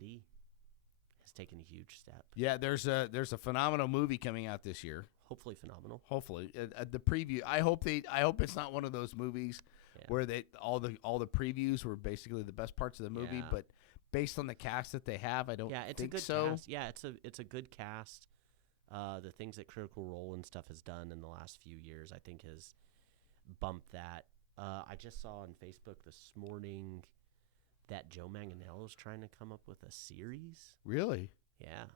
D&D has taken a huge step. Yeah, there's a phenomenal movie coming out this year. Hopefully phenomenal. Hopefully, the preview. I hope it's not one of those movies where all the previews were basically the best parts of the movie, but based on the cast that they have, I don't think so. Cast. Yeah, it's a good cast. The things that Critical Role and stuff has done in the last few years, I think, has bumped that. I just saw on Facebook this morning that Joe Manganiello's trying to come up with a series. Really? Yeah.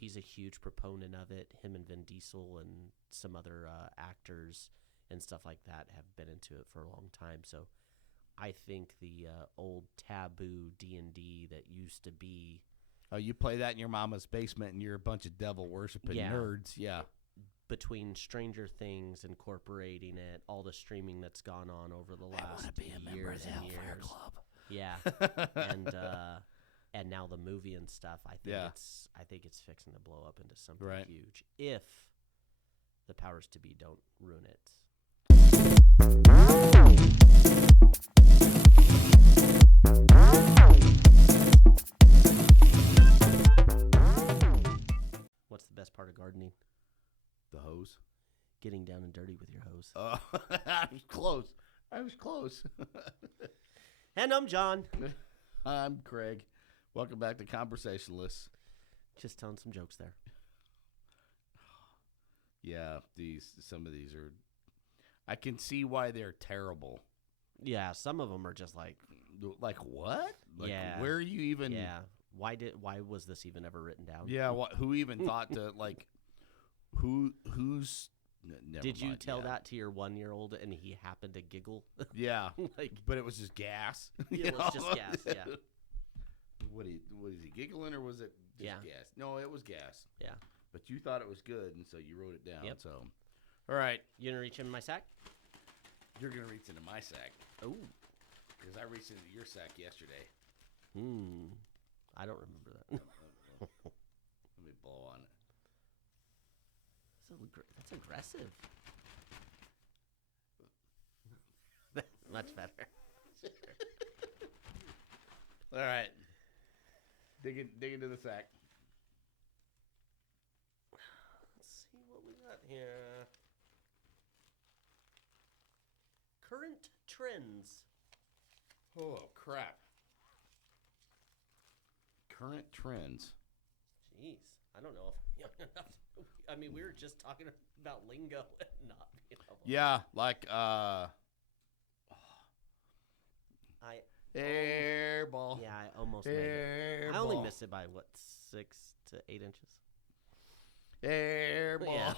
He's a huge proponent of it. Him and Vin Diesel and some other actors and stuff like that have been into it for a long time. So I think the old taboo D&D that used to be... Oh, you play that in your mama's basement and you're a bunch of devil-worshipping nerds. Yeah. Between Stranger Things, incorporating it, all the streaming that's gone on over the last years. I want to be a member of the Hellfire Club. Yeah. And now the movie and stuff, I think it's fixing to blow up into something huge if the powers to be don't ruin it. What's the best part of gardening? The hose. Getting down and dirty with your hose. I was close. And I'm John. I'm Craig. Welcome back to ConBroSationalists. Just telling some jokes there. Yeah, some of these are... I can see why they're terrible. Yeah, some of them are just like... Like what? Like, yeah. Where are you even... Yeah. Why was this even ever written down? Yeah, who even thought to, like... Who's... Did you tell that to your 1-year-old and he happened to giggle? Yeah, but it was just gas. It was just gas, yeah. What is he giggling or was it just gas? No, it was gas. Yeah. But you thought it was good, and so you wrote it down. Yep. So, all right. You gonna reach in my sack? You're gonna reach into my sack. Oh. Because I reached into your sack yesterday. I don't remember that. Let me blow on it. That's aggressive. Much better. All right. Dig into the sack. Let's see what we got here. Current trends. Oh, crap. Current trends. Jeez. I don't know if I'm young enough. I mean, we were just talking about lingo and not being able to. Yeah, like, Airball. Yeah, I almost made it. I only missed it by, 6 to 8 inches? Airball.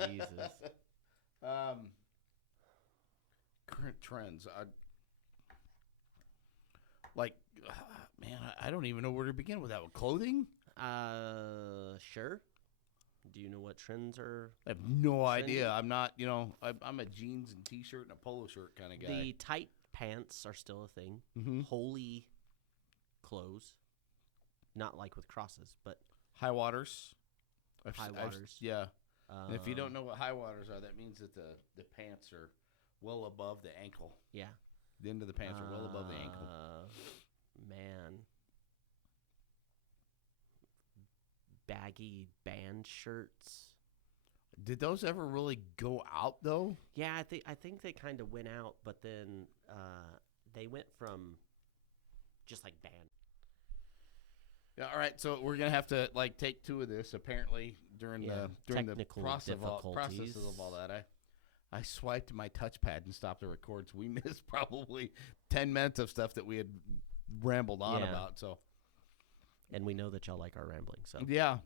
Yeah. Jesus. Current trends. Man, I don't even know where to begin with that. With clothing? Sure. Do you know what trends are? I have no trendy? idea. I'm not, I'm a jeans and t-shirt and a polo shirt kind of guy. The tight pants are still a thing. Mm-hmm. Holy clothes. Not like with crosses, but... High waters. High waters. Yeah. And if you don't know what high waters are, that means that the pants are well above the ankle. Yeah. The end of the pants are well above the ankle. Man. Baggy band shirts. Did those ever really go out though? Yeah, I think they kind of went out, but then they went from just like band. Yeah, all right, so we're gonna have to take 2 of this. Apparently, during the process of all that, I swiped my touchpad and stopped the record, so we missed probably 10 minutes of stuff that we had rambled on about. So, and we know that y'all like our rambling. So yeah,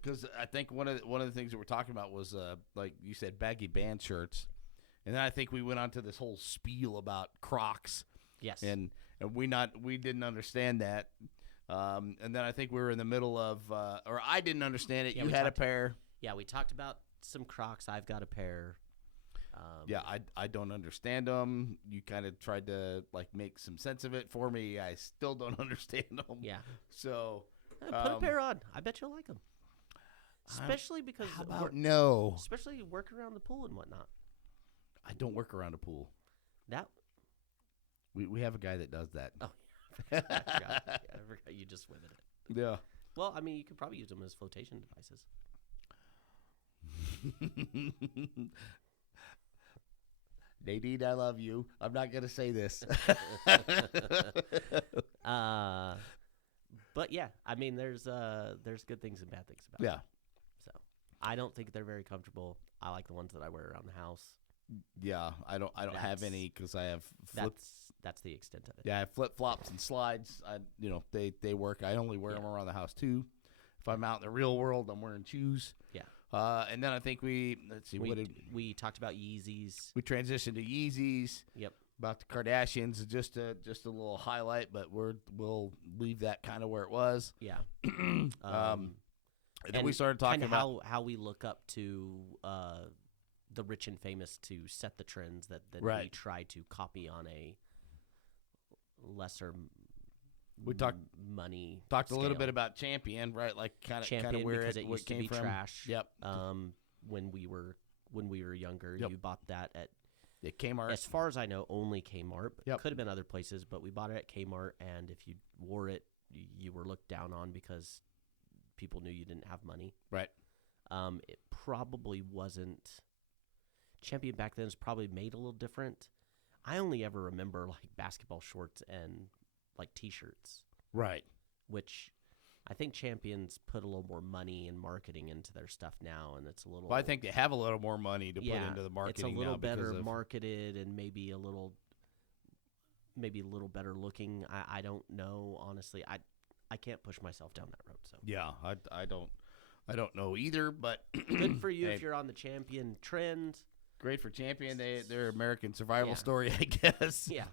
because I think one of the things that we're talking about was like you said, baggy band shirts, and then I think we went on to this whole spiel about Crocs. Yes, and we didn't understand that. And then I think we were in the middle of, or I didn't understand it. Yeah, you had a pair. Yeah, we talked about some Crocs. I've got a pair. Yeah, I don't understand them. You kind of tried to make some sense of it for me. I still don't understand them. Yeah. So put a pair on. I bet you'll like them. Especially because how about no? Especially working around the pool and whatnot. I don't work around a pool. That we have a guy that does that. Oh, I forgot you just swim in it. Yeah. Well, I mean, you could probably use them as flotation devices. Nadine, I love you. I'm not going to say this. But yeah, I mean, there's good things and bad things about it. So I don't think they're very comfortable. I like the ones that I wear around the house. Yeah, I don't have any because I have that's the extent of it. Yeah, I have flip flops and slides. They work. I only wear them around the house too. If I'm out in the real world, I'm wearing shoes. Yeah. And then I think we talked about Yeezys. We transitioned to Yeezys. Yep. About the Kardashians, just a little highlight, but we'll leave that kind of where it was. Yeah. And then we started talking about how we look up to the rich and famous to set the trends that we try to copy on a lesser. We talked scale. A little bit about Champion, right? Like kind of where it used to be from. Trash. Yep. When we were younger, you bought that at Kmart. As far as I know, only Kmart. Yep. Could have been other places, but we bought it at Kmart, and if you wore it, you were looked down on because people knew you didn't have money. Right. It probably wasn't. Champion back then is probably made a little different. I only ever remember like basketball shorts and like T-shirts. Right. Which I think Champions put a little more money and marketing into their stuff now, and it's a little. Well, I think they have a little more money to put into the marketing. It's a little better marketed and maybe a little better looking. I don't know, honestly. I can't push myself down that road. So yeah, I don't know either. But good for you if you're on the Champion trend. Great for Champion. They're American survival story, I guess. Yeah.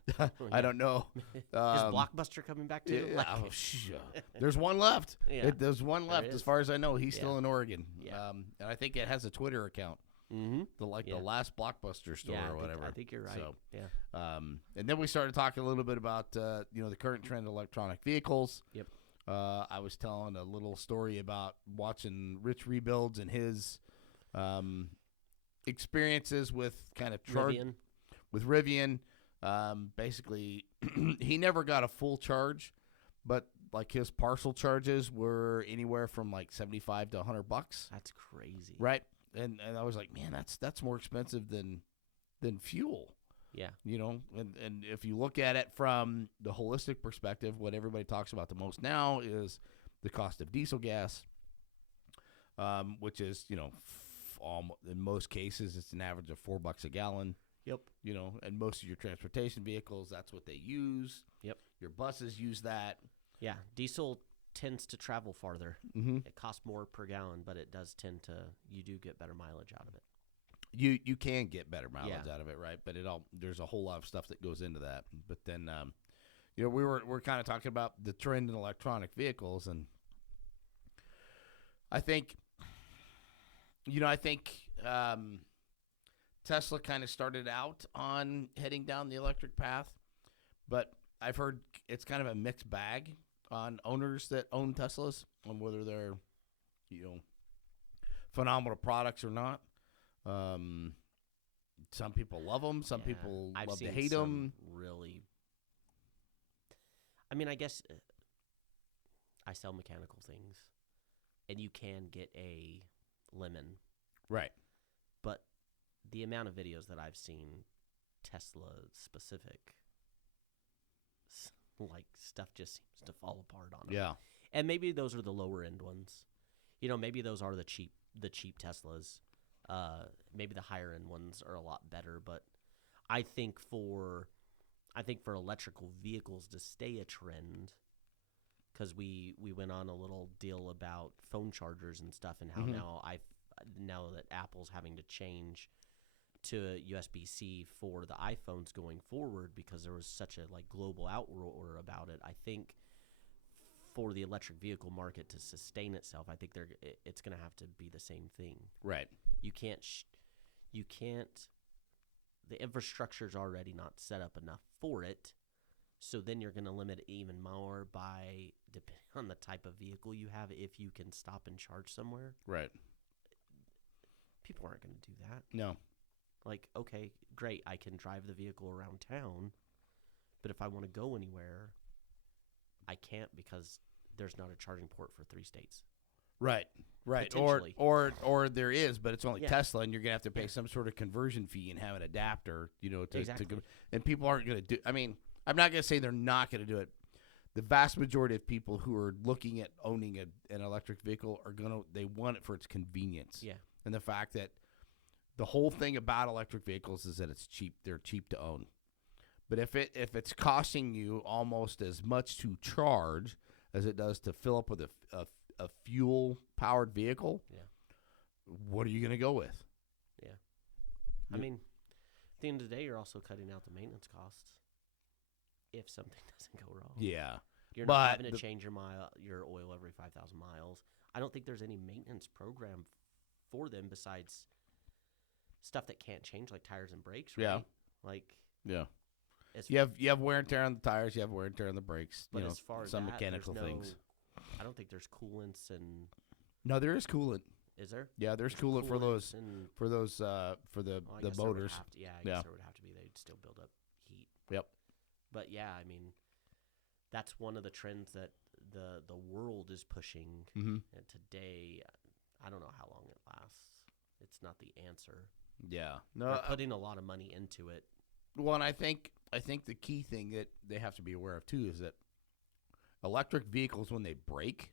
I don't know. Is Blockbuster coming back too? Yeah, there's one left. Yeah. There's one left. As far as I know, he's still in Oregon. Yeah. And I think it has a Twitter account. Mm-hmm. The last Blockbuster store or whatever. I think you're right. So, yeah. And then we started talking a little bit about the current trend of electronic vehicles. Yep. I was telling a little story about watching Rich Rebuilds and his experiences with kind of Rivian. Basically, he never got a full charge, but like his partial charges were anywhere from like $75 to $100. That's crazy, right? And I was like, man, that's more expensive than fuel. Yeah, and if you look at it from the holistic perspective, what everybody talks about the most now is the cost of diesel gas, which is in most cases, it's an average of $4 a gallon. Yep. And most of your transportation vehicles, that's what they use. Yep. Your buses use that. Yeah. Diesel tends to travel farther. Mm-hmm. It costs more per gallon, but it does you do get better mileage out of it. You can get better mileage out of it, right? But there's a whole lot of stuff that goes into that. But then, we're kind of talking about the trend in electronic vehicles, and I think Tesla kind of started out on heading down the electric path, but I've heard it's kind of a mixed bag on owners that own Teslas on whether they're, phenomenal products or not. Some people love them. Some people love to hate them. Really, I mean, I guess I sell mechanical things, and you can get a lemon, right? But the amount of videos that I've seen, Tesla specific, like stuff just seems to fall apart on them. Yeah, and maybe those are the lower end ones. Maybe those are the cheap Teslas. Maybe the higher end ones are a lot better, but I think for electrical vehicles to stay a trend, because we went on a little deal about phone chargers and stuff, and how now that Apple's having to change to USB-C for the iPhones going forward because there was such a global outroar about it. I think for the electric vehicle market to sustain itself, I think it's going to have to be the same thing. Right. You can't. The infrastructure's already not set up enough for it, so then you're going to limit it even more by depending on the type of vehicle you have. If you can stop and charge somewhere, right? People aren't going to do that. No. Okay, great, I can drive the vehicle around town, but if I want to go anywhere, can't because there's not a charging port for 3 states. Right. Or there is, but it's only Tesla, and you're gonna have to pay some sort of conversion fee and have an adapter, and people aren't gonna do. I mean, I'm not gonna say they're not gonna do it. The vast majority of people who are looking at owning an electric vehicle they want it for its convenience. Yeah. And the fact that the whole thing about electric vehicles is that it's cheap. They're cheap to own. But if it's costing you almost as much to charge as it does to fill up with a fuel-powered vehicle, what are you going to go with? Yeah. I mean, at the end of the day, you're also cutting out the maintenance costs if something doesn't go wrong. Yeah. You're not having to change your oil every 5,000 miles. I don't think there's any maintenance program for them besides stuff that can't change, like tires and brakes, right? Yeah. You have wear and tear on the tires. You have wear and tear on the brakes. But as far as some mechanical things. I don't think there's coolants and. No, there is coolant. Is there? Yeah, there's coolant for the motors. I guess there would have to be. They'd still build up heat. Yep. But yeah, I mean, that's one of the trends that the world is pushing. Mm-hmm. And today, I don't know how long it lasts. It's not the answer. Yeah. No, they're putting a lot of money into it. Well, and I think the key thing that they have to be aware of too is that electric vehicles, when they break,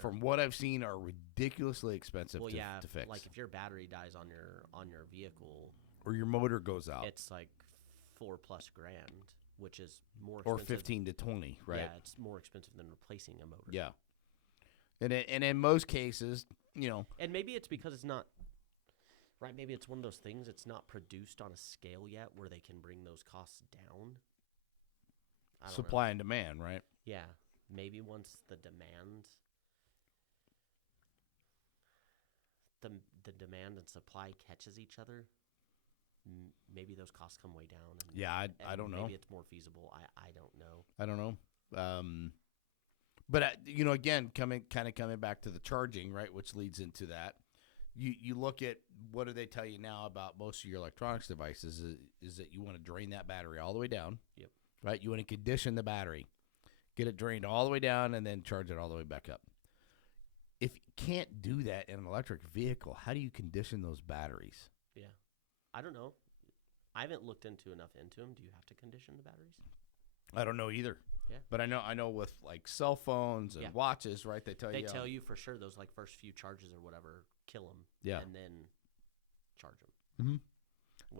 from what I've seen, are ridiculously expensive to fix. Like if your battery dies on your vehicle, or your motor goes out, it's like $4+ grand, which is more expensive. Or 15 to 20, right? Yeah, it's more expensive than replacing a motor. Yeah, and in most cases, and maybe it's because it's not. Right, maybe it's one of those things. It's not produced on a scale yet where they can bring those costs down. Supply and demand, right? Yeah, maybe once the demand, the demand and supply catches each other, maybe those costs come way down. And, I don't know. Maybe it's more feasible. I don't know. I don't know. But again, coming back to the charging, right, which leads into that. You look at what do they tell you now about most of your electronics devices is that you want to drain that battery all the way down. Yep. Right? You want to condition the battery, get it drained all the way down, and then charge it all the way back up. If you can't do that in an electric vehicle, how do you condition those batteries? Yeah. I don't know. I haven't looked into them. Do you have to condition the batteries? I don't know either. Yeah. But I know with like cell phones and watches, right? They tell you for sure those like first few charges or whatever kill them. Yeah. And then charge them. Mm-hmm.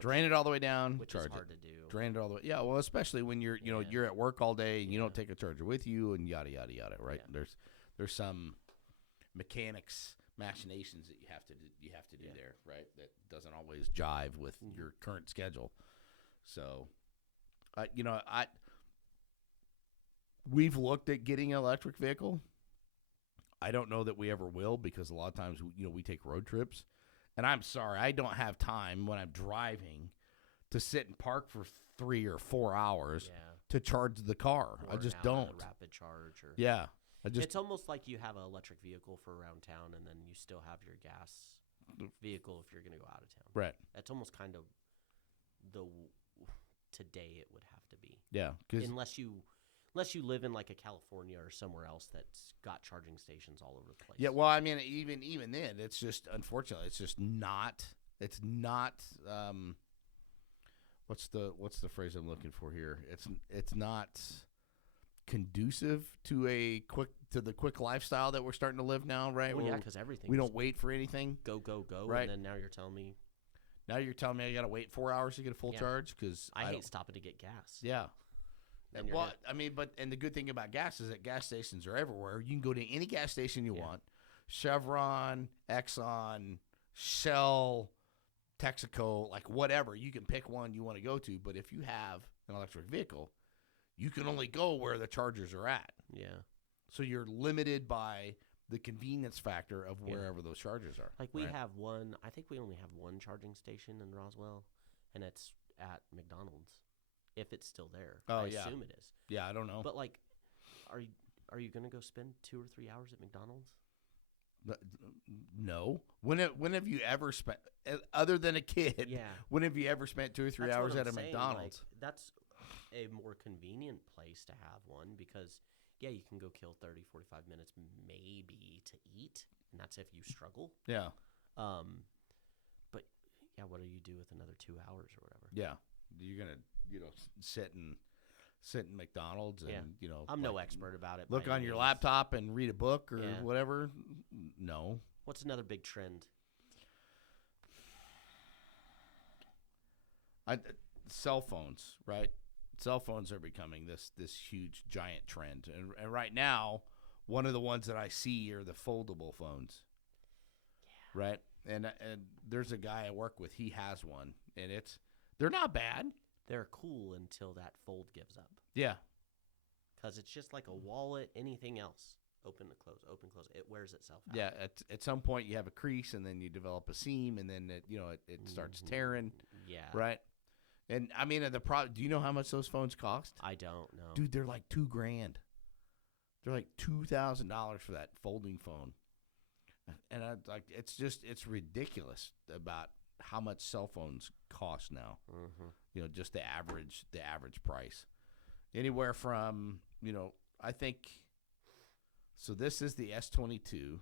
Drain it all the way down. Which charge is hard it. to do. Drain it all the way. Yeah. Well, especially when you're you're at work all day and you don't take a charger with you and yada yada yada. Right. Yeah. There's some mechanics machinations that you have to do there. Right. That doesn't always jive with your current schedule. So, we've looked at getting an electric vehicle. I don't know that we ever will because a lot of times, we take road trips. And I'm sorry, I don't have time when I'm driving to sit and park for 3 or 4 hours to charge the car. Or I just don't. A rapid charge. Yeah. It's almost like you have an electric vehicle for around town and then you still have your gas vehicle if you're going to go out of town. Right. That's almost kind of today it would have to be. Yeah. Unless you live in like a California or somewhere else that's got charging stations all over the place. Yeah, well, I mean, even then, it's just unfortunately, it's just not. It's not. What's the phrase I'm looking for here? It's not conducive to the quick lifestyle that we're starting to live now, right? Well, yeah, because everything. We don't wait for anything. Go, right? And then now you're telling me. I got to wait 4 hours to get a full charge because I hate stopping to get gas. Yeah. Well, and the good thing about gas is that gas stations are everywhere. You can go to any gas station you want. Chevron, Exxon, Shell, Texaco, like whatever. You can pick one you want to go to. But if you have an electric vehicle, you can only go where the chargers are at. Yeah. So you're limited by the convenience factor of wherever those chargers are. Like we have one, I think we only have one charging station in Roswell, and it's at McDonald's. If it's still there. I assume it is. Yeah, I don't know. But like, are you going to go spend 2 or 3 hours at McDonald's? No. When have you ever spent, other than a kid, when have you ever spent 2 or 3 hours at a McDonald's? Like, that's a more convenient place to have one because Yeah, you can go kill 30, 45 minutes maybe to eat, and that's if you struggle. Yeah. But yeah, what do you do with another 2 hours or whatever? Yeah. You're going to, sit in McDonald's and, I'm no expert about it. Look on your laptop and read a book or whatever. No. What's another big trend? Cell phones, right? Cell phones are becoming this huge giant trend, and right now, one of the ones that I see are the foldable phones. Yeah. Right, and there's a guy I work with. He has one, and they're not bad. They're cool until that fold gives up. Yeah, because it's just like a wallet. Anything else, open to close, open close. It wears itself out. Yeah, at some point you have a crease, and then you develop a seam, and then it starts tearing. Yeah, right. And I mean, do you know how much those phones cost? I don't know. Dude, they're like $2,000. They're like $2,000 for that folding phone. And it's ridiculous about how much cell phones cost now. Mm-hmm. Just the average price. Anywhere from, I think, so this is the S22.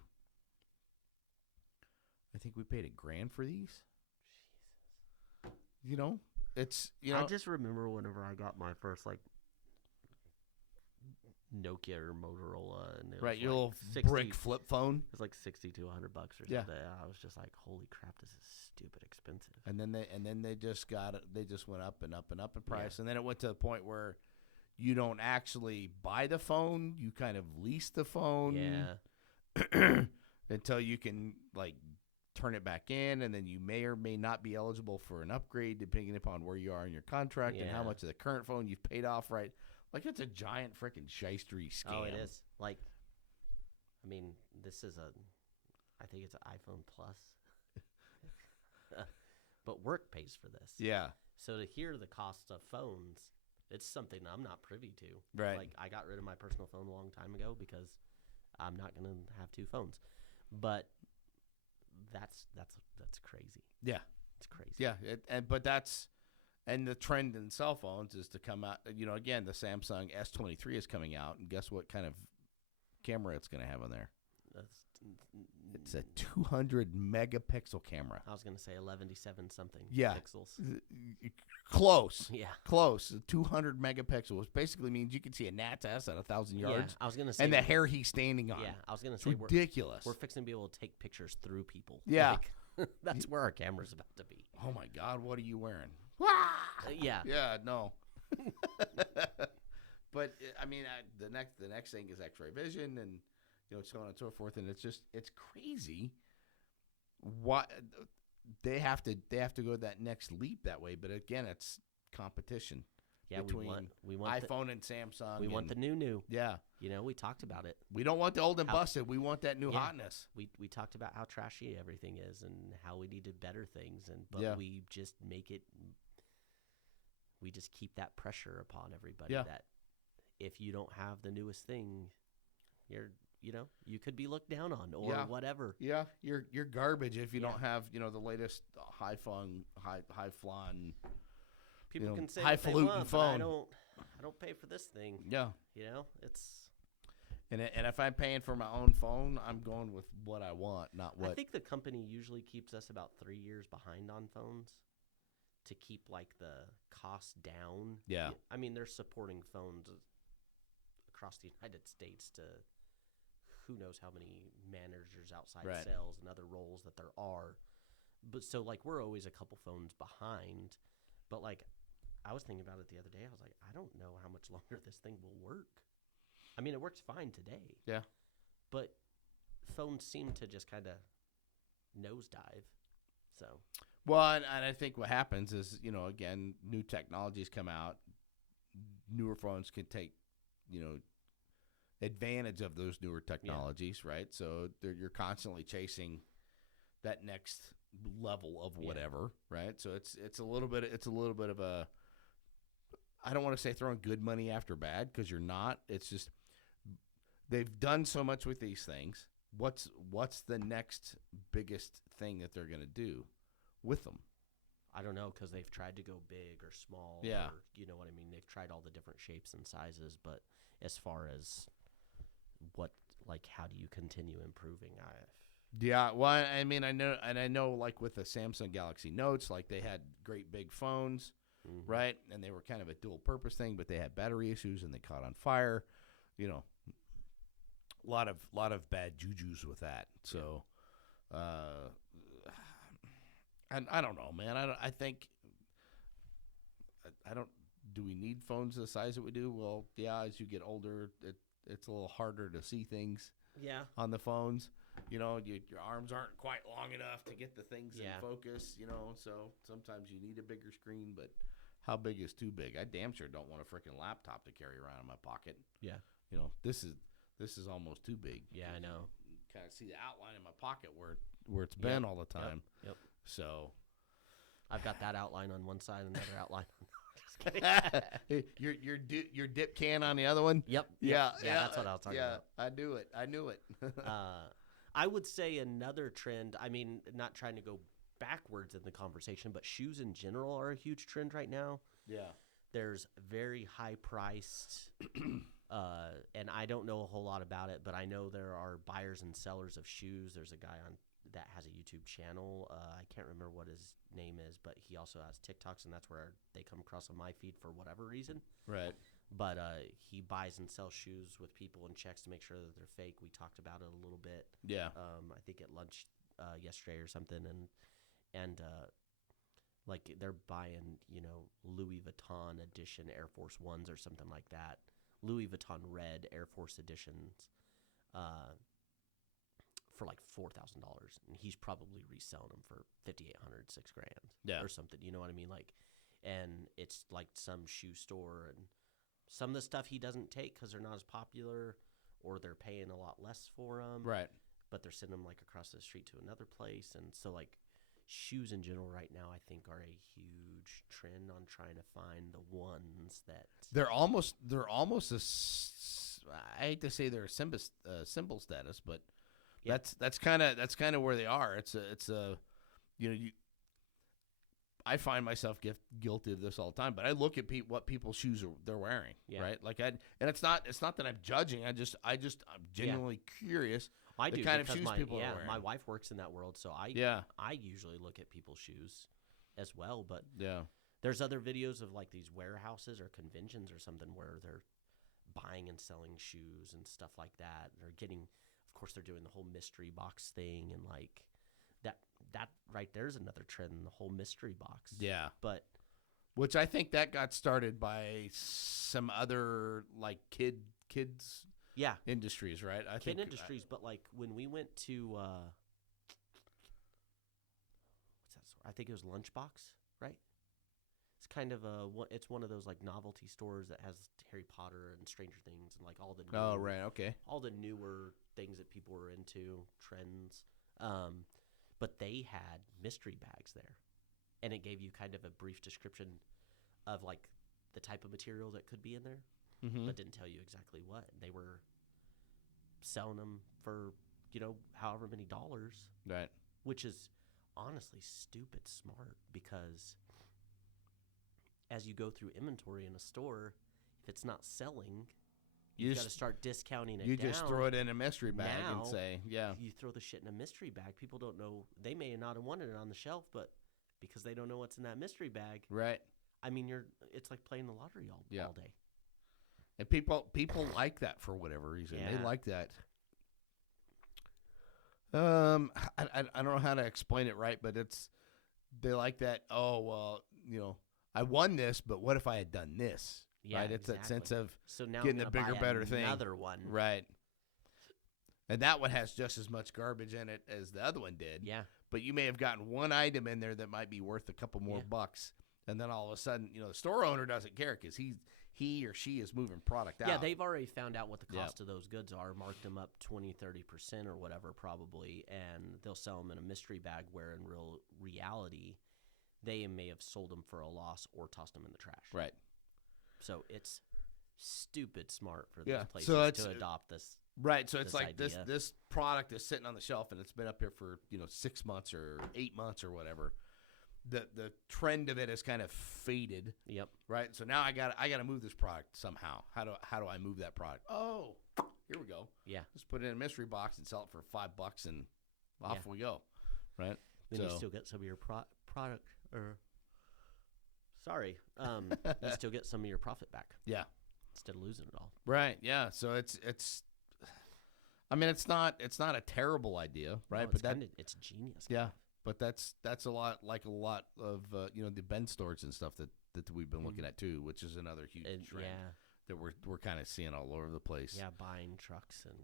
I think we paid $1,000 for these. Jesus. It's I just remember whenever I got my first Nokia or Motorola, and it right, was your little brick flip phone. It was like $60 to $100 or something. Yeah. I was just like, holy crap, this is stupid expensive. And then they just went up and up and up in price, and then it went to the point where you don't actually buy the phone, you kind of lease the phone. Yeah. Until you can turn it back in, and then you may or may not be eligible for an upgrade depending upon where you are in your contract and how much of the current phone you've paid off, right? It's a giant freaking shystery scam. Oh, it is. This is I think it's an iPhone Plus. But work pays for this. Yeah. So to hear the cost of phones, it's something I'm not privy to. Right. I got rid of my personal phone a long time ago because I'm not going to have 2 phones. But that's crazy. Yeah, it's crazy. Yeah, and the trend in cell phones is to come out. Again, the Samsung S23 is coming out, and guess what kind of camera it's going to have on there? It's a 200 megapixel camera. I was going to say 1177 something pixels. Close. Yeah, close. 200 megapixels, which basically means you can see a gnat's ass at 1,000 yards. Yeah, I was going to say, and the hair he's standing on. Yeah, I was going to say ridiculous. We're fixing to be able to take pictures through people. Yeah, that's where our camera's about to be. Oh my God, what are you wearing? Yeah. Yeah, no. But I mean, the next thing is X-ray vision, and so on and so forth, and it's crazy. What they have to go that next leap that way, but again, it's competition. Yeah, between we want iPhone and Samsung. We want the new. Yeah, we talked about it. We don't want the old and busted. We want that new hotness. We talked about how trashy everything is and how we need to better things, but we just make it. We just keep that pressure upon everybody that if you don't have the newest thing, you could be looked down on or whatever. Yeah, you're garbage if you don't have the latest high-flying. People can say highfalutin phone. I don't pay for this thing. Yeah, it's. And if I'm paying for my own phone, I'm going with what I want, not what. I think the company usually keeps us about 3 years behind on phones to keep the cost down. Yeah. I mean, they're supporting phones across the United States to who knows how many managers outside sales and other roles that there are. But so we're always a couple phones behind. But I was thinking about it the other day. I was like, I don't know how much longer this thing will work. I mean, it works fine today. Yeah. But phones seem to just kind of nosedive. So. Well, and I think what happens is, again, new technologies come out. Newer phones can take, advantage of those newer technologies, right? So you're constantly chasing that next level of whatever, right? So it's a little bit of a. I don't want to say throwing good money after bad because you're not. It's just they've done so much with these things. What's the next biggest thing that they're going to do with them? I don't know because they've tried to go big or small. Yeah. Or, you know what I mean? They've tried all the different shapes and sizes, but as far as how do you continue improving? Yeah, well, I mean, I know, like with the Samsung Galaxy Notes, like they had great big phones, right? And they were kind of a dual purpose thing, but they had battery issues and they caught on fire. You know, a lot of bad jujus with that. So, and I don't know, man. I think I don't. Do we need phones the size that we do? Well, yeah. As you get older, it's a little harder to see things. Yeah. On the phones, you know, your arms aren't quite long enough to get the things in focus. You know, so sometimes you need a bigger screen, but how big is too big? I damn sure don't want a freaking laptop to carry around in my pocket. Yeah. You know, this is almost too big. Yeah, I know. Kind of see the outline in my pocket where it's been all the time. Yep. So I've got that outline on one side and another outline. Just kidding. your dip can on the other one. Yep. Yeah. That's what I was talking about. I knew it. I would say another trend. I mean, not trying to go backwards in the conversation, but shoes in general are a huge trend right now. Yeah. There's very high priced, and I don't know a whole lot about it, but I know there are buyers and sellers of shoes. There's a guy on that has a YouTube channel. I can't remember what his name is, but he also has TikToks, and that's where they come across on my feed for whatever reason. Right. But he buys and sells shoes with people and checks to make sure that they're fake. We talked about it a little bit. Yeah. I think at lunch yesterday or something, and like they're buying, Louis Vuitton edition Air Force Ones or something like that. Louis Vuitton red Air Force editions for like $4,000, and he's probably reselling them for $5,800, $6,000, or something. You know what I mean? Like, and it's like some shoe store, and some of the stuff he doesn't take because they're not as popular, or they're paying a lot less for them. Right. But they're sending them like across the street to another place, and so like shoes in general right now, I think, are a huge trend on trying to find the ones that they're almost I hate to say they're a symbol status, but that's kind of where they are. It's a I find myself guilty of this all the time, but I look at what people's shoes they're wearing, right? Like and it's not that I'm judging. I'm genuinely curious. I the do kind of shoes people are wearing. My wife works in that world, so I usually look at people's shoes as well. But there's other videos of like these warehouses or conventions or something where they're buying and selling shoes and stuff like that. They're getting, of course, they're doing the whole mystery box thing, and like that right there's another trend, the whole mystery box. Yeah, but which I think that got started by some other like kids. Yeah, industries, right? Industries, but like when we went to what's that store? I think it was Lunchbox, right? It's kind of it's one of those like novelty stores that has Harry Potter and Stranger Things and like all the all the newer things that people were into, trends. But they had mystery bags there, and it gave you kind of a brief description of like the type of material that could be in there. But didn't tell you exactly what. They were selling them for, however many dollars. Right. Which is honestly stupid smart, because as you go through inventory in a store, if it's not selling, you got to start discounting it. You just throw it in a mystery bag and say, you throw the shit in a mystery bag. People don't know. They may not have wanted it on the shelf, but because they don't know what's in that mystery bag. Right. I mean, it's like playing the lottery all day. And people like that for whatever reason. Yeah. They like that. I don't know how to explain it right, but they like that. Oh, well, I won this, but what if I had done this? Yeah, right. It's that sense of so now getting a bigger, better thing. Another one, right? And that one has just as much garbage in it as the other one did. Yeah. But you may have gotten one item in there that might be worth a couple more bucks, and then all of a sudden, the store owner doesn't care because he or she is moving product out. Yeah, they've already found out what the cost of those goods are, marked them up 20-30% or whatever probably, and they'll sell them in a mystery bag where in reality they may have sold them for a loss or tossed them in the trash. Right. So it's stupid smart for these places to adopt this. Right. So it's like idea. This product is sitting on the shelf and it's been up here for 6 months or 8 months or whatever. The trend of it has kind of faded. Yep. Right. So now I got to move this product somehow. How do I move that product? Oh, here we go. Yeah. Just put it in a mystery box and sell it for $5 and off we go. Right. Then you still get some of your product or. Sorry. You still get some of your profit back. Yeah. Instead of losing it all. Right. Yeah. So it's. I mean, it's not a terrible idea, right? No, it's genius. Yeah. But that's a lot of the Ben stores and stuff that we've been looking at too, which is another huge trend that we're kind of seeing all over the place. Yeah, buying trucks and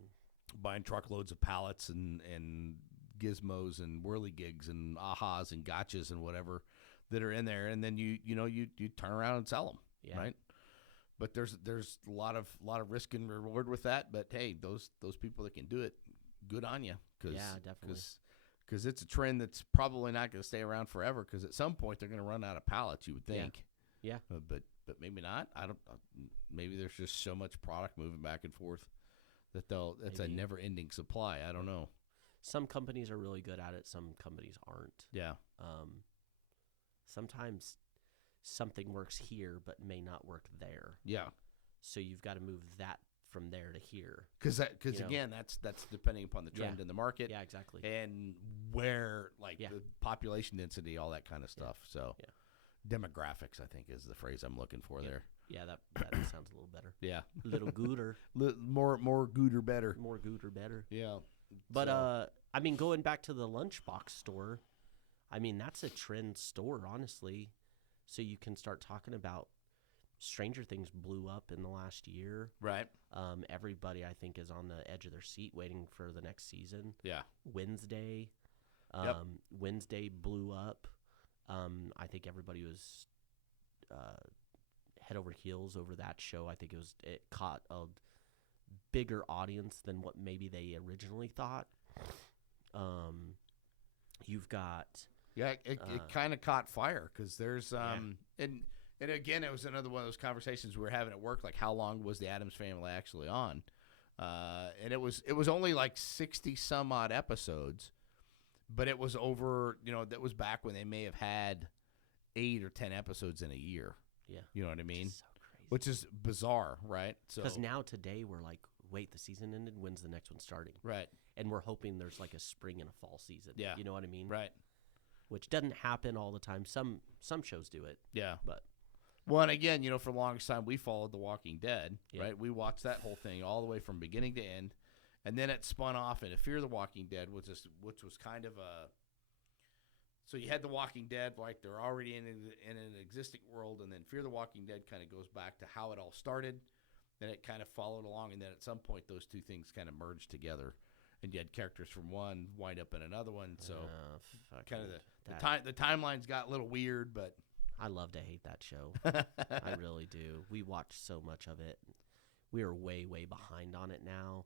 buying truckloads of pallets and gizmos and whirligigs and ahas and gotchas and whatever that are in there, and then you turn around and sell them, right? But there's a lot of risk and reward with that. But hey, those people that can do it, good on you. Definitely. Because it's a trend that's probably not going to stay around forever. Because at some point they're going to run out of pallets, you would think. Yeah. But maybe not. I don't. Maybe there's just so much product moving back and forth that it's a never-ending supply. I don't know. Some companies are really good at it. Some companies aren't. Yeah. Sometimes something works here but may not work there. Yeah. So you've got to move that from there to here. Because again, that's depending upon the trend in the market. Yeah, exactly. And where the population density, all that kind of stuff. So demographics, I think, is the phrase I'm looking for there. Yeah, that sounds a little better. Yeah. A little gooder. More gooder better. More gooder better. Yeah. But I mean, going back to the lunchbox store, I mean, that's a trend store, honestly. So you can start talking about Stranger Things blew up in the last year. Right. Everybody, I think, is on the edge of their seat waiting for the next season. Yeah. Wednesday. Wednesday blew up. I think everybody was head over heels over that show. I think it caught a bigger audience than what maybe they originally thought. You've got... Yeah, it kind of caught fire because there's and again, it was another one of those conversations we were having at work. Like, how long was the Addams Family actually on? And it was only like 60 some odd episodes, but it was over. That was back when they may have had 8 or 10 episodes in a year. Yeah, you know what I mean? So crazy. Which is bizarre, right? So because now today we're like, wait, the season ended. When's the next one starting? Right. And we're hoping there's like a spring and a fall season. Yeah. You know what I mean? Right. Which doesn't happen all the time. Some shows do it. Yeah. But well, and again, for the longest time we followed The Walking Dead, right? We watched that whole thing all the way from beginning to end, and then it spun off into Fear the Walking Dead, which was kind of a. So you had The Walking Dead, like they're already in an existing world, and then Fear the Walking Dead kind of goes back to how it all started. Then it kind of followed along, and then at some point those two things kind of merged together. And you had characters from one wind up in another one, so kind of the timelines got a little weird. But I love to hate that show. I really do. We watched so much of it. We are way behind on it now.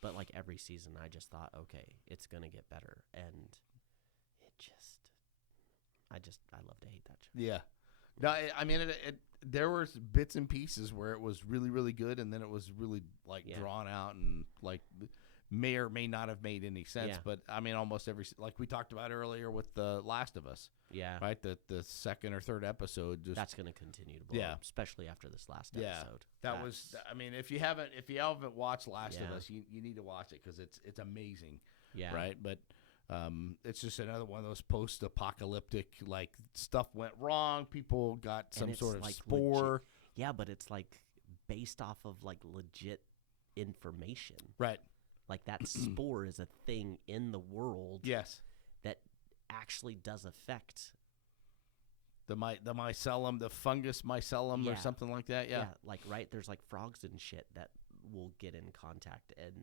But like every season, I just thought, okay, it's gonna get better, and I love to hate that show. Yeah. No, I mean, there were bits and pieces where it was really, really good, and then it was really drawn out and like. May or may not have made any sense, but I mean, almost every, like we talked about earlier with The Last of Us. Yeah. Right? The second or third episode. That's going to continue to blow up, especially after this last episode. That was, I mean, if you haven't watched Last of Us, you need to watch it because it's amazing. Yeah. Right? But it's just another one of those post-apocalyptic, like stuff went wrong. People got some sort of spore. Legit. Yeah, but it's like based off of like legit information. Right. Like that spore is a thing in the world. Yes. That actually does affect the mycelium, the fungus mycelium or something like that. Yeah. Like there's like frogs and shit that will get in contact and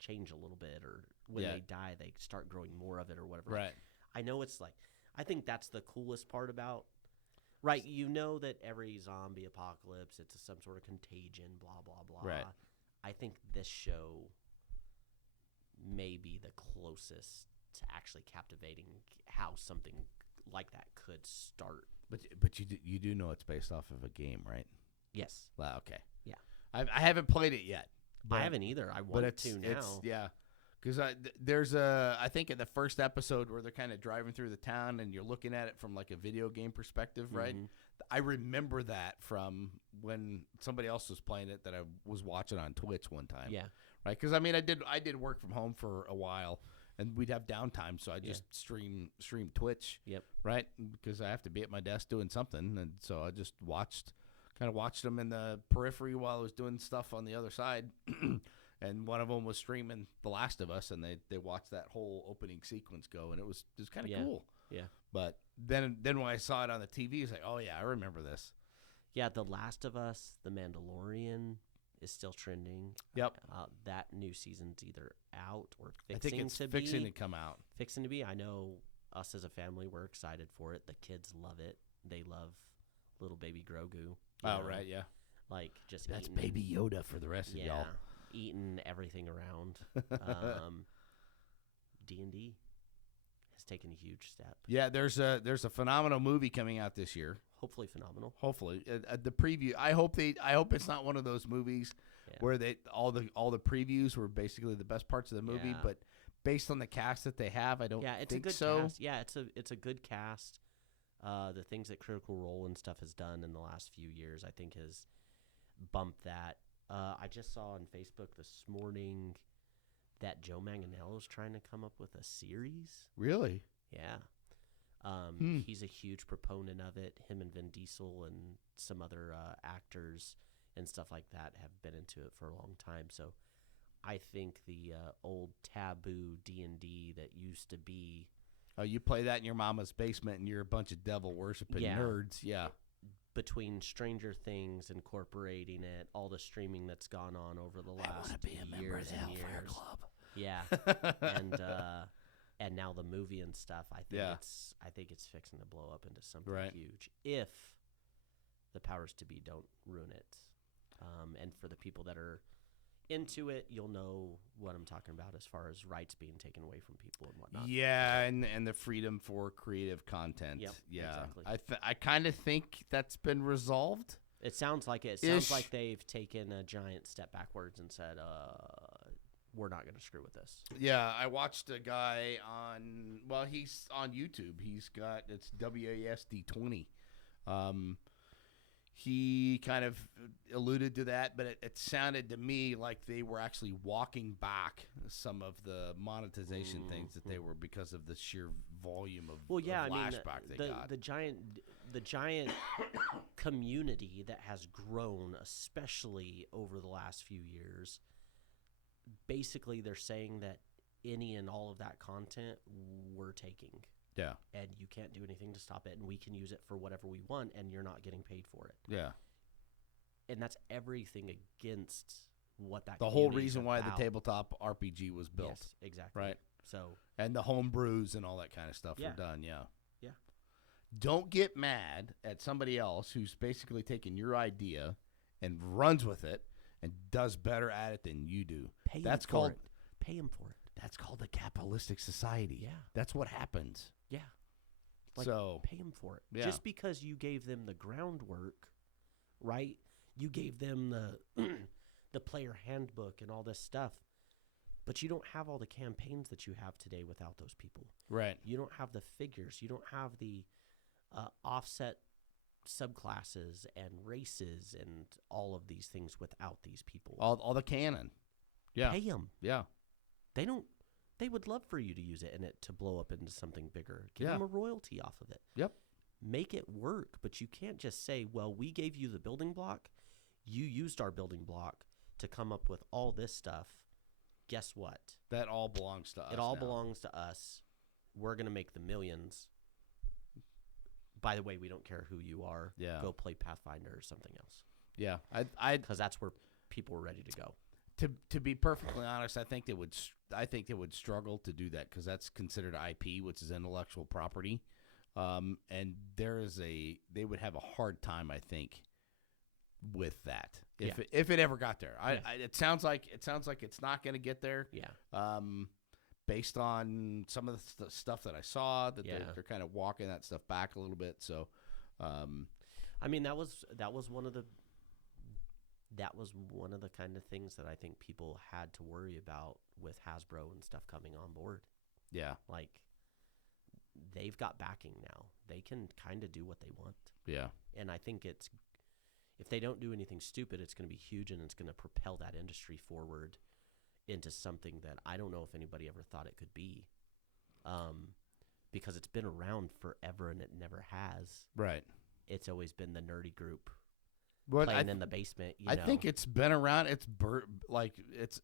change a little bit, or when they die they start growing more of it or whatever. Right. I know it's like, I think that's the coolest part about, right, that every zombie apocalypse, it's some sort of contagion, blah blah blah. Right. I think this show may be the closest to actually captivating how something like that could start. But you do know it's based off of a game, right? Yes. Well, okay. Yeah. I haven't played it yet. I haven't either. I want to now. Because there's I think in the first episode where they're kind of driving through the town and you're looking at it from like a video game perspective, right? I remember that from when somebody else was playing it that I was watching on Twitch one time. Yeah. right? Because I mean, I did work from home for a while, and we'd have downtime, so I just stream Twitch. Yep. Right, because I have to be at my desk doing something, and so I just watched them in the periphery while I was doing stuff on the other side. And one of them was streaming The Last of Us, and they watched that whole opening sequence go, and it was kind of cool. Yeah. But then when I saw it on the TV, it's like, oh yeah, I remember this. Yeah, The Last of Us, The Mandalorian is still trending. Yep. That new season's either out or fixing to come out. Fixing to be. I know us as a family, we're excited for it. The kids love it. They love little baby Grogu. Oh, right, yeah. Like just that's eating, baby Yoda for the rest of y'all. Eating everything around. D&D has taken a huge step. Yeah, there's a phenomenal movie coming out this year. Hopefully phenomenal. Hopefully, the preview. I hope it's not one of those movies where all the previews were basically the best parts of the movie, but based on the cast that they have, I don't. Yeah, it's think a good so. cast. Yeah, it's a good cast. The things that Critical Role and stuff has done in the last few years, I think, has bumped that. I just saw on Facebook this morning that Joe Manganiello is trying to come up with a series. Really? Yeah. He's a huge proponent of it. Him and Vin Diesel and some other actors and stuff like that have been into it for a long time. So I think the old taboo D&D that used to be... Oh, you play that in your mama's basement and you're a bunch of devil-worshipping nerds. Yeah. Between Stranger Things incorporating it, all the streaming that's gone on over the last years and years. Club. Yeah. And now the movie and stuff, I think it's fixing to blow up into something huge if the powers to be don't ruin it. And for the people that are into it, you'll know what I'm talking about as far as rights being taken away from people and whatnot. Yeah, and the freedom for creative content. Yep, yeah, exactly. I kind of think that's been resolved. It sounds like it. It sounds like they've taken a giant step backwards and said, we're not going to screw with this. Yeah, I watched a guy he's on YouTube. It's WASD20. He kind of alluded to that, but it sounded to me like they were actually walking back some of the monetization things that they were because of the sheer volume of flashback they got. The giant community that has grown, especially over the last few years. Basically, they're saying that any and all of that content we're taking. Yeah. And you can't do anything to stop it, and we can use it for whatever we want, and you're not getting paid for it. Yeah. And that's everything against what that the whole reason why the tabletop RPG was built. Yes, exactly. Right. So and the home brews and all that kind of stuff were done, Yeah. Don't get mad at somebody else who's basically taking your idea and runs with it and does better at it than you do. Pay him for it. That's called a capitalistic society. Yeah. That's what happens. Yeah. Pay them for it. Yeah. Just because you gave them the groundwork, right? You gave them the player handbook and all this stuff, but you don't have all the campaigns that you have today without those people. Right. You don't have the figures. You don't have the offset subclasses and races and all of these things without these people. All the canon. Yeah. Pay them. Yeah. They would love for you to use it and it to blow up into something bigger. Give them a royalty off of it. Yep. Make it work, but you can't just say, well, we gave you the building block. You used our building block to come up with all this stuff. Guess what? That all belongs to us. It all belongs to us. We're going to make the millions. By the way, we don't care who you are. Yeah. Go play Pathfinder or something else. Yeah. Because that's where people are ready to go. To be perfectly honest, I think they would struggle to do that because that's considered IP, which is intellectual property, and they would have a hard time, I think, with that if it ever got there. It sounds like it's not going to get there. Yeah. Based on some of the stuff that I saw, that they're kind of walking that stuff back a little bit. So, I mean, that was one of the kind of things that I think people had to worry about with Hasbro and stuff coming on board. Yeah. Like, they've got backing now. They can kind of do what they want. Yeah. And I think if they don't do anything stupid, it's going to be huge and it's going to propel that industry forward into something that I don't know if anybody ever thought it could be, because it's been around forever and it never has. Right. It's always been the nerdy group playing in the basement. I think it's been around. It's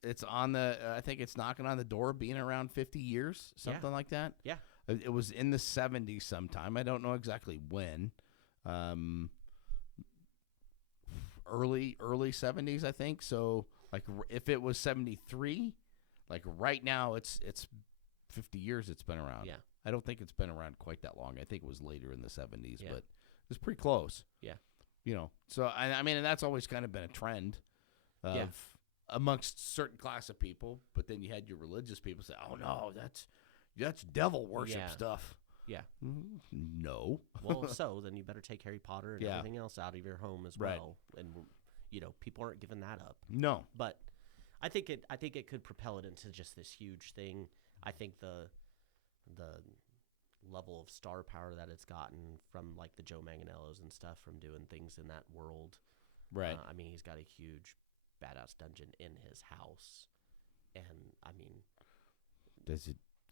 it's on the. I think it's knocking on the door, being around 50 years, something like that. Yeah. It was in the 70s sometime. I don't know exactly when. Early 70s, I think. So, like, if it was 73, like right now, it's 50 years it's been around. Yeah. I don't think it's been around quite that long. I think it was later in the 70s, but it was pretty close. Yeah. You know, so I mean, and that's always kind of been a trend of amongst certain class of people. But then you had your religious people say, "Oh no, that's devil worship stuff." Yeah. No. Well, so then you better take Harry Potter and everything else out of your home as well. And people aren't giving that up. No. But I think it could propel it into just this huge thing. I think the level of star power that it's gotten from like the Joe Manganiellos and stuff from doing things in that world. Right. I mean, he's got a huge badass dungeon in his house. And I mean,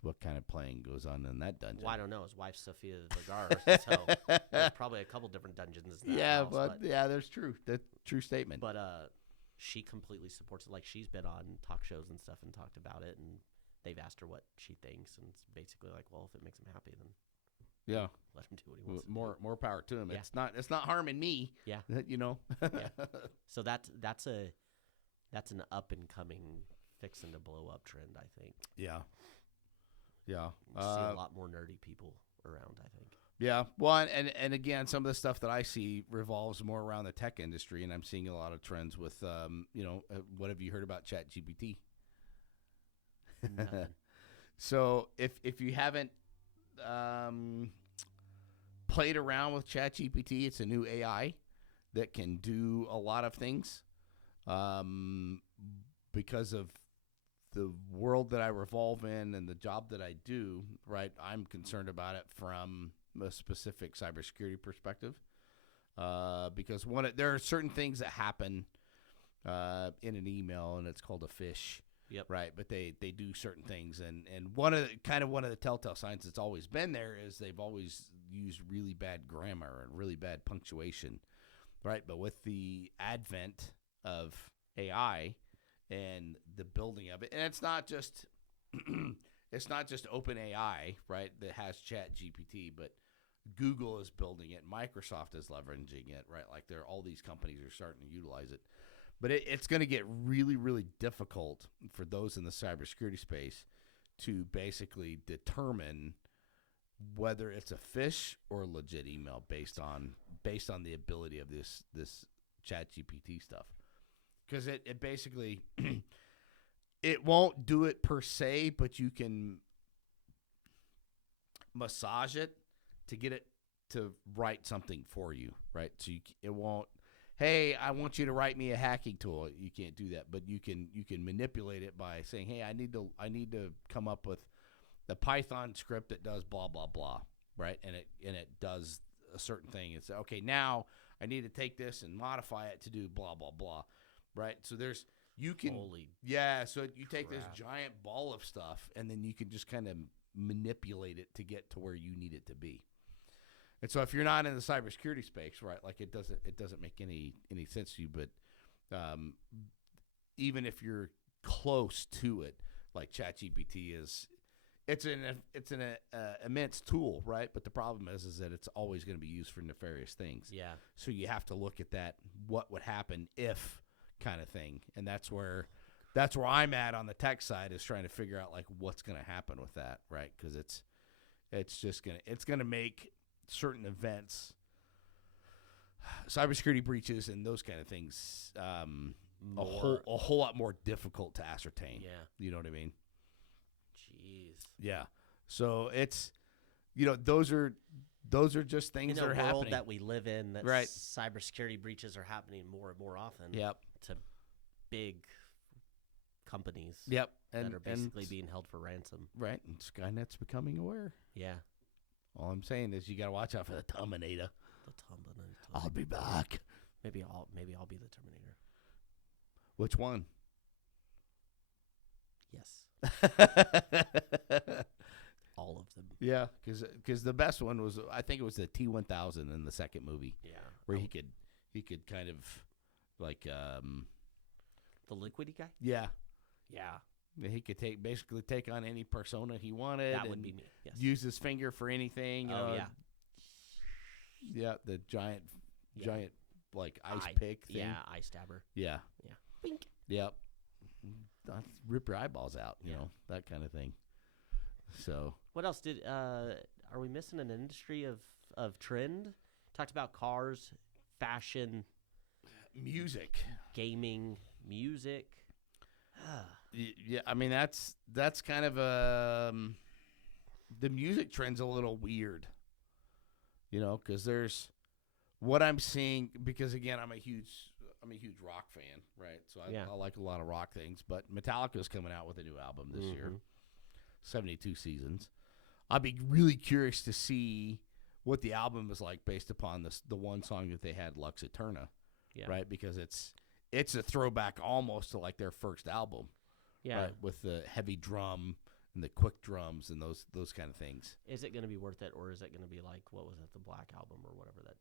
what kind of playing goes on in that dungeon? Well, I don't know. His wife's Sophia Vergara, so there's probably a couple different dungeons in that house. But there's true. That's a true statement. But she completely supports it. Like, she's been on talk shows and stuff and talked about it, and they've asked her what she thinks, and it's basically like, well, if it makes him happy, then let him do what he wants. More power to him. Yeah. It's not harming me. Yeah. Yeah. So that's an up and coming fixing to blow up trend, I think. Yeah. Yeah. You see a lot more nerdy people around, I think. Yeah. Well, and again, some of the stuff that I see revolves more around the tech industry, and I'm seeing a lot of trends with, what have you heard about ChatGPT? So if you haven't played around with ChatGPT, it's a new AI that can do a lot of things because of the world that I revolve in and the job that I do, right? I'm concerned about it from a specific cybersecurity perspective because there are certain things that happen in an email, and it's called a phish. Yep. Right, but they do certain things, and one of the telltale signs that's always been there is they've always used really bad grammar and really bad punctuation, right? But with the advent of AI and the building of it, and it's not just OpenAI, right, that has ChatGPT, but Google is building it, Microsoft is leveraging it, right? Like all these companies are starting to utilize it. But it's going to get really, really difficult for those in the cybersecurity space to basically determine whether it's a phish or a legit email based on the ability of this ChatGPT stuff. Because it basically it won't do it per se, but you can massage it to get it to write something for you, right? So it won't. Hey, I want you to write me a hacking tool. You can't do that, but you can manipulate it by saying, hey, I need to come up with the Python script that does blah blah blah, right? And it does a certain thing. It's okay. Now I need to take this and modify it to do blah blah blah, right? So So you take this giant ball of stuff, and then you can just kind of manipulate it to get to where you need it to be. And so if you're not in the cybersecurity space, right, like it doesn't make any sense to you. But even if you're close to it, like ChatGPT it's an immense tool, right? But the problem is that it's always going to be used for nefarious things. Yeah. So you have to look at that, what would happen if kind of thing, and that's where I'm at on the tech side, is trying to figure out like what's going to happen with that, right? Because it's gonna make certain events, cybersecurity breaches and those kind of things, a whole lot more difficult to ascertain. Yeah. You know what I mean? Jeez. Yeah. So it's, those are just things that are happening. In a world that we live in, that right. Cybersecurity breaches are happening more and more often. Yep. To big companies. Yep. That are basically being held for ransom. Right. And Skynet's becoming aware. Yeah. All I'm saying is you got to watch out for the Terminator. The Terminator. I'll be back. Maybe I'll be the Terminator. Which one? All of them. Yeah, because the best one was, I think it was the T-1000 in the second movie. Yeah, where he could kind of like the liquidy guy. Yeah. He could basically take on any persona he wanted. That would be me. Yes. Use his finger for anything. Yeah. Yeah, the giant like ice pick thing. Yeah, ice stabber. Yeah. Bink. Yep. Rip your eyeballs out, you know, that kind of thing. So what else are we missing an industry of trend? Talked about cars, fashion, music, gaming, music. Yeah, I mean that's kind of the music trend's a little weird, you know, because there's what I'm seeing, because again I'm a huge rock fan, right? So I like a lot of rock things, but Metallica's coming out with a new album this year, 72 Seasons. I'd be really curious to see what the album is like based upon the one song that they had, Lux Eterna, right? Because it's a throwback almost to like their first album, right? With the heavy drum and the quick drums and those kind of things. Is it going to be worth it, or is it going to be like, what was it, the Black Album or whatever that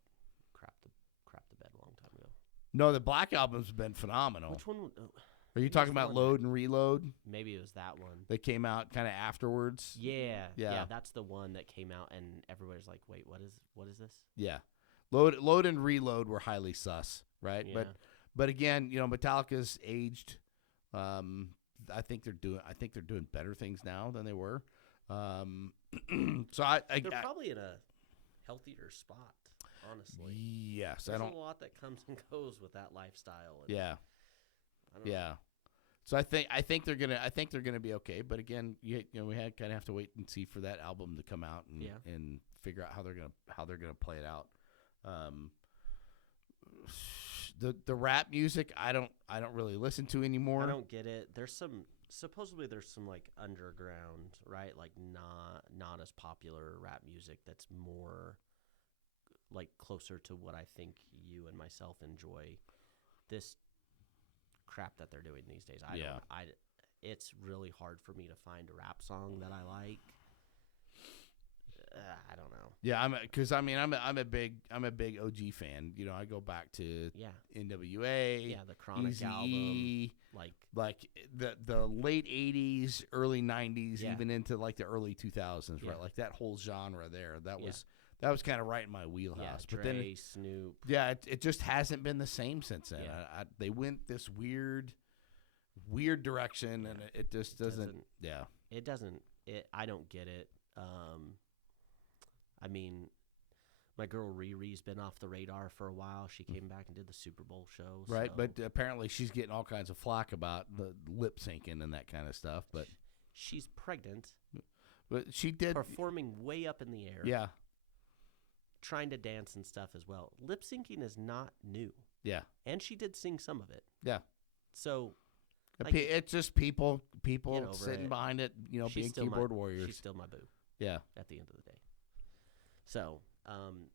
crap the bed a long time ago? No, the Black Album's been phenomenal. Which one? Are you talking about Load and Reload? Maybe it was that one. They came out kind of afterwards. Yeah, that's the one that came out, and everybody's like, "Wait, what is this?" Yeah, Load and Reload were highly sus, right? Yeah. But again, you know, Metallica's aged. I think they're doing better things now than they were. So they're probably in a healthier spot, honestly. Yes, there's a lot that comes and goes with that lifestyle. And yeah. I don't know. So I think they're gonna be okay. But again, you know, we kind of have to wait and see for that album to come out and figure out how they're gonna play it out. The rap music I don't really listen to anymore. I don't get it. Supposedly there's some like underground, right? Like not as popular rap music that's more like closer to what I think you and myself enjoy. This crap that they're doing these days. It's really hard for me to find a rap song that I like. I don't know. Yeah, I'm a big OG fan. You know, I go back to NWA, the Chronic Eazy-E, album, like the late '80s, early '90s, even into like the early 2000s, right? Like that whole genre there. That was kind of right in my wheelhouse. Yeah, but then Snoop. Yeah, it just hasn't been the same since then. Yeah. They went this weird direction, and it just doesn't. Yeah, it doesn't. I don't get it. I mean, my girl Riri's been off the radar for a while. She came back and did the Super Bowl show. Right, but apparently she's getting all kinds of flack about the lip syncing and that kind of stuff. But she's pregnant. But she did performing way up in the air. Yeah. Trying to dance and stuff as well. Lip syncing is not new. Yeah. And she did sing some of it. Yeah. So it's just people sitting behind it, you know, being keyboard warriors. She's still my boo. Yeah. At the end of the day. So,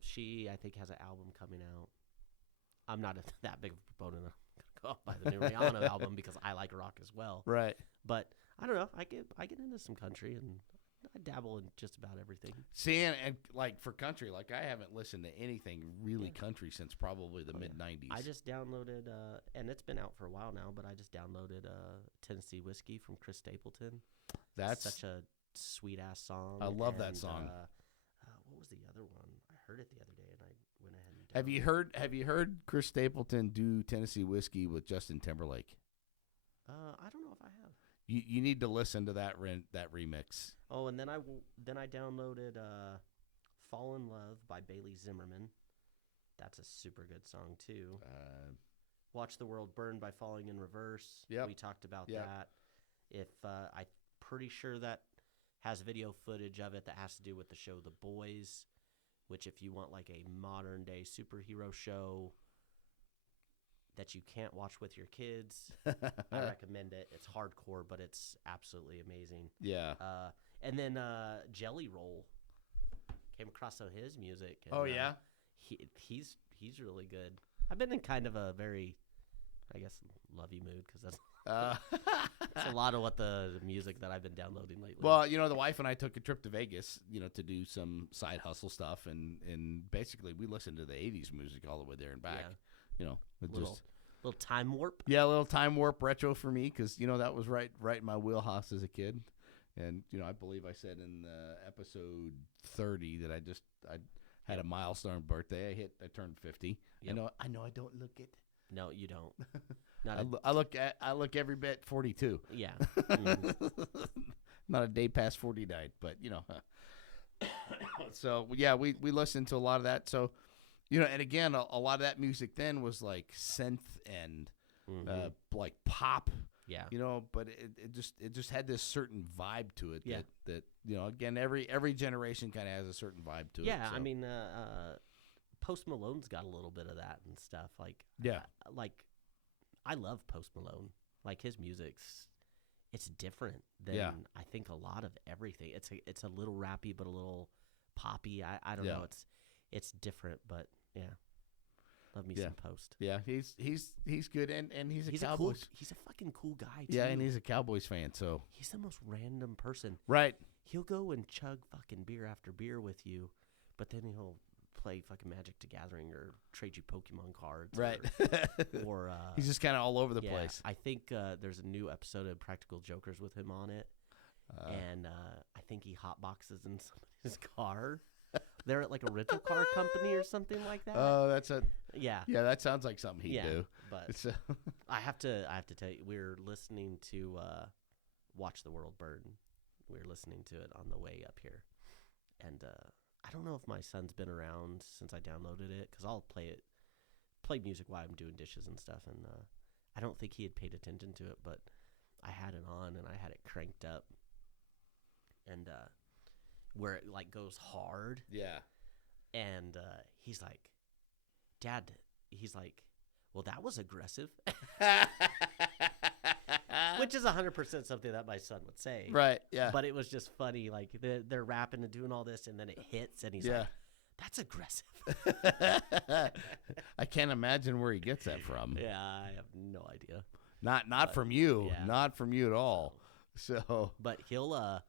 she, I think, has an album coming out. I'm not that big of a proponent of go off by the new Rihanna album because I like rock as well. Right. But I don't know. I get into some country and I dabble in just about everything. And like for country, like I haven't listened to anything really country since probably the mid-'90s. I just downloaded, and it's been out for a while now, but I just downloaded Tennessee Whiskey from Chris Stapleton. That's such a sweet-ass song. I love that song. What was the other one? I heard it the other day, and I went ahead and Have you heard Chris Stapleton do Tennessee Whiskey with Justin Timberlake? I don't know if I have. You need to listen to that remix. Oh, and then I downloaded "Fall in Love" by Bailey Zimmerman. That's a super good song too. "Watch the World Burn" by Falling in Reverse. Yep. We talked about that. If I'm pretty sure that has video footage of it that has to do with the show The Boys, which if you want like a modern day superhero show that you can't watch with your kids, I recommend it. It's hardcore, but it's absolutely amazing. Yeah. And then Jelly Roll, came across some of his music. And, oh yeah. He's really good. I've been in kind of a very, I guess, lovey mood because that's It's a lot of what the music that I've been downloading lately. Well, the wife and I took a trip to Vegas, to do some side hustle stuff, and basically we listened to the 80s music all the way there and back. Yeah. Little time warp. Yeah, a little time warp retro for me because that was right in my wheelhouse as a kid. And I believe I said in episode 30 that I had a milestone birthday. I turned 50. Yep. I know I don't look it. No, you don't. I look every bit 42. Yeah. Mm-hmm. Not a day past 49, but So yeah, we listened to a lot of that. So and again, a lot of that music then was like synth and like pop. Yeah. But it just had this certain vibe to it. Yeah. That again, every generation kind of has a certain vibe to it. Yeah. So. I mean, Post Malone's got a little bit of that and stuff. Like, I love Post Malone. Like his it's different than I think a lot of everything. It's a little rappy, but a little poppy. I don't know. It's different, but yeah. Love me some Post. Yeah, he's good, and he's a Cowboys. He's a fucking cool guy too. Yeah, and he's a Cowboys fan, so he's the most random person. Right. He'll go and chug fucking beer after beer with you, but then he'll play fucking Magic the Gathering or trade you Pokemon cards. Right. Or he's just kind of all over the place. I think there's a new episode of Practical Jokers with him on it, and I think he hotboxes in somebody's car. They're at like a rental car company or something like that. Oh, that's a yeah. Yeah, that sounds like something he'd do. But I have to tell you, we're listening to Watch the World Burn. We're listening to it on the way up here, and I don't know if my son's been around since I downloaded it because I'll play music while I'm doing dishes and stuff, and I don't think he had paid attention to it, but I had it on and I had it cranked up, and where it like goes hard. Yeah. And he's like, Dad, he's like, well, that was aggressive. Which is 100% something that my son would say. Right, yeah. But it was just funny. Like, they're rapping and doing all this, and then it hits, and he's like, that's aggressive. I can't imagine where he gets that from. Yeah, I have no idea. Not from you. Yeah. Not from you at all. So. But we'll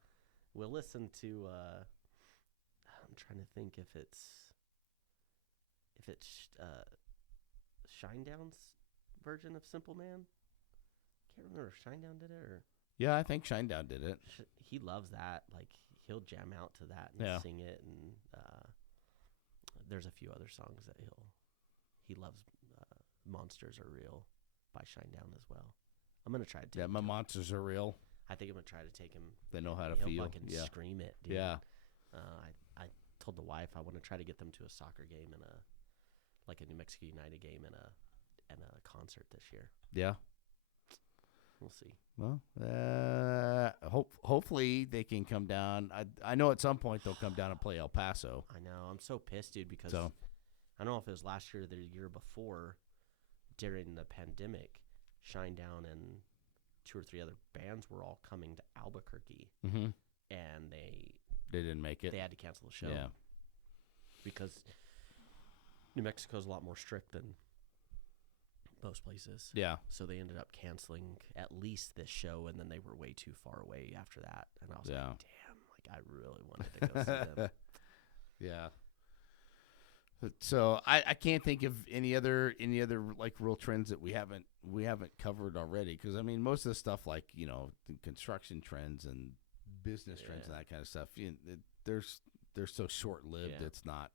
listen to, I'm trying to think if it's Shinedown's version of Simple Man. Can't remember if Shinedown did it or. Yeah, I think Shinedown did it. He loves that. Like he'll jam out to that and sing it, and there's a few other songs that he loves. Monsters Are Real by Shinedown as well. I'm gonna try to take my monsters are real. I think I'm gonna try to take him. They know how to he'll feel. Fucking scream it, dude. Yeah. I told the wife I want to try to get them to a soccer game and a New Mexico United game and a concert this year. Yeah. We'll see. Well, hopefully they can come down. I know at some point they'll come down and play El Paso. I know. I'm so pissed, dude, because I don't know if it was last year or the year before during the pandemic, Shinedown and 2 or 3 other bands were all coming to Albuquerque, and they didn't make it. They had to cancel the show. Yeah, because New Mexico's a lot more strict than most places. Yeah, so they ended up canceling at least this show, and then they were way too far away after that. And I was like, damn, like I really wanted to go see them. Yeah. So I can't think of any other like real trends that we haven't covered already, because I mean most of the stuff like the construction trends and business trends and that kind of stuff, they're so short lived. It's hard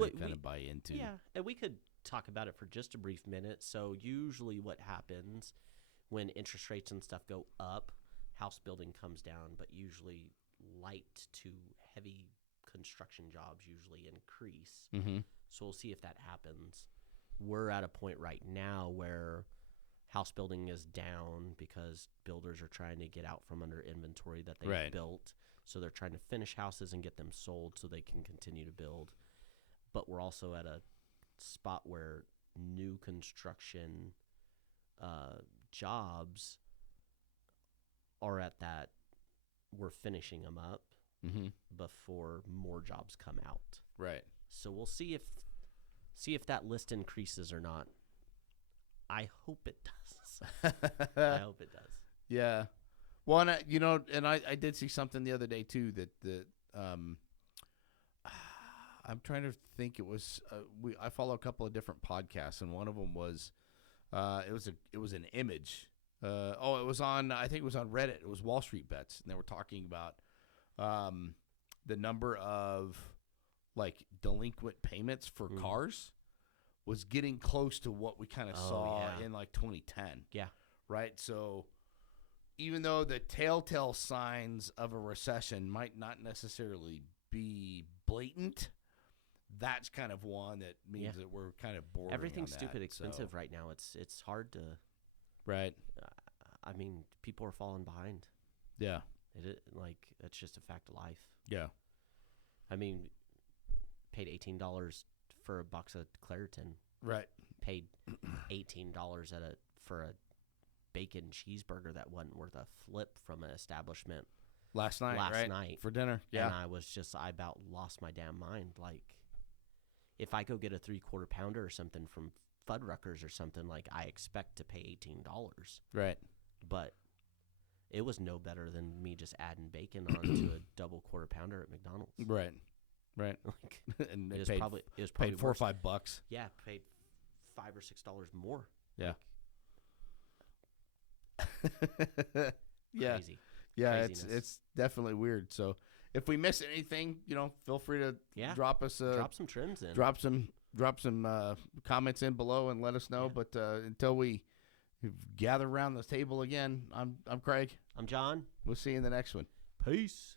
to kind of buy into. Yeah, and we could talk about it for just a brief minute. So usually what happens when interest rates and stuff go up, house building comes down, but usually light to heavy construction jobs usually increase. So we'll see if that happens. We're at a point right now where house building is down because builders are trying to get out from under inventory that they've built. So they're trying to finish houses and get them sold so they can continue to build. But we're also at a spot where new construction jobs are at that, we're finishing them up before more jobs come out. Right. So we'll see if that list increases or not. I hope it does. does. I hope it does. Yeah. Well, and I did see something the other day too that I'm trying to think. It was I follow a couple of different podcasts, and one of them was it was an image. It was on, I think it was on Reddit. It was Wall Street Bets, and they were talking about the number of like delinquent payments for cars was getting close to what we kind of saw in like 2010. Yeah. Right. So even though the telltale signs of a recession might not necessarily be blatant, that's kind of one that means that we're kind of bordering. Everything's on stupid that, expensive right now. It's hard to. Right. I mean, people are falling behind. Yeah. It's just a fact of life. Yeah. I mean, paid $18 for a box of Claritin. Right. Paid $18 for a bacon cheeseburger that wasn't worth a flip from an establishment last night for dinner. Yeah. And I about lost my damn mind. Like, if I go get a 3/4 pounder or something from Fuddruckers or something, like, I expect to pay $18. Right. But it was no better than me just adding bacon onto a double 1/4 pounder at McDonald's. Right. Like, and it was probably $4 or $5. Yeah, paid $5 or $6 more. Yeah. Crazy. Yeah, it's definitely weird. So if we miss anything, feel free to drop us drop some trends in. Drop some comments in below and let us know. Yeah. But until we gather around the table again, I'm Craig. I'm John. We'll see you in the next one. Peace.